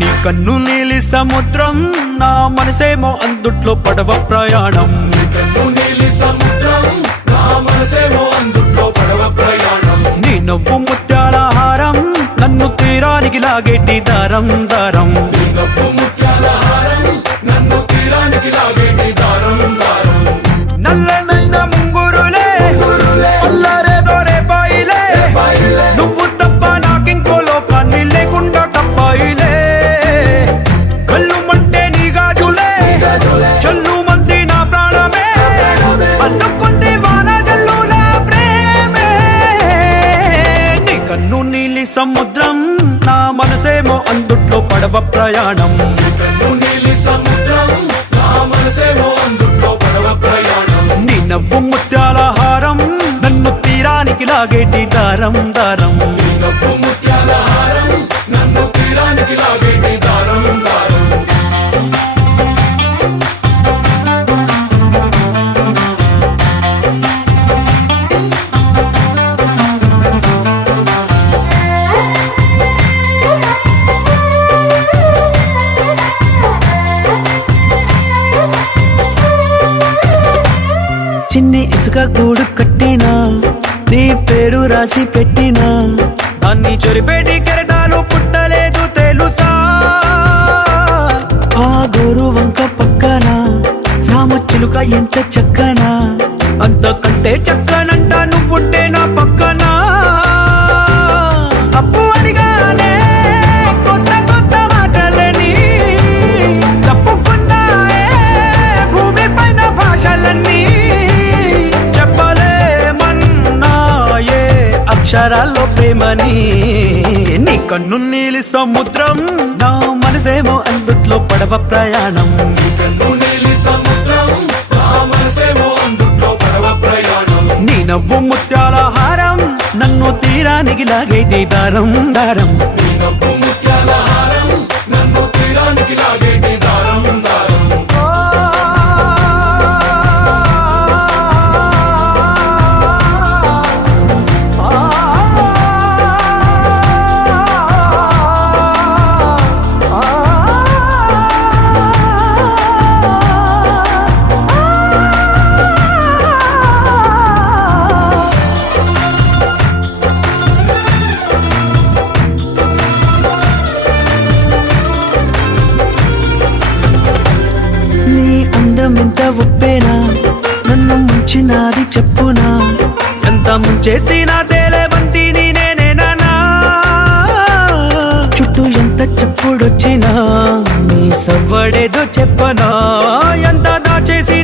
నీ కన్ను నీలి సముద్రం, నా మనసేమో అందుట్లో పడవ ప్రయాణం. నీ కన్ను నీలి సముద్రం, నా మనసేమో అందుట్లో పడవ ప్రయాణం. నీ నవ్వు ముత్యాల హారం, నన్ను తీరానికి లాగేటి దారం దారం. నీ నవ్వు ముత్యాల హారం, నన్ను తీరానికి లాగేటి దారం దారం. నల్లనైన ముంగురులే అల్లారేదో రేపాయిలే, నువ్వు తప్ప నాకింకో లోకాన్ని లేకుండా తప్పాయిలే. కళ్ళు మంటే నీ గాజులే, చల్లు మంది నా ప్రాణమే, అల్లుకుంది వాన జల్లుల ప్రేమే. నీ కన్ను నీలి సముద్రం, నా మనసేమో అందుట్లో పడవ ప్రయాణం. నీ కన్ను నీలి సముద్రం, నా మనసేమో అందుట్లో పడవ ప్రయాణం. నీ నవ్వు ముత్యాల హారం, నన్ను తీరానికి లాగేటి దారం దారం. నీ నవ్వు ముత్యాల హారం, నన్ను తీరానికి లాగేటి దారం దారం. చిన్ని ఇసుక గూడు కట్టినా, నీ పేరు రాసి పెట్టినా, దాన్ని చొరిపేటి కెరటాలు పుట్టలేదు తెలుసా. ఆ గోరు వంక పక్కన రామచిలుక ఎంత చక్కనా, అంతకంటే చక్కనంట నువ్వుంటే నా పక్కన. అప్పు అడిగానే కొత్త కొత్త మాటలని, తప్పుకున్నాయే భూమి పైన భాషలన్నీ, చెప్పలేమన్నాయే అక్షరాల్లో ప్రేమని. నీ కన్ను నీలి సముద్రం, నా మనసేమో అందుట్లో పడవ ప్రయాణం. నీ కన్ను నీలి సముద్రం, నా మనసేమో అందుట్లో పడవ ప్రయాణం. నీ నవ్వు ముత్యాల హారం, నన్ను తీరానికి లాగేటి దారం దారం. నీ నవ్వు ముత్యాల హారం, నన్ను తీరానికి లాగేటి దారం దారం. నీ అందం ఎంత ఉప్పేనా, నన్ను ముంచినాది చెప్పునా, ఎంత ముంచేసినా తేలేవంతి నేనేనా. చుట్టూ ఎంత చెప్పుడొచ్చినా, నీ సవ్వడేదో చెప్పనా, ఎంత దాచేసి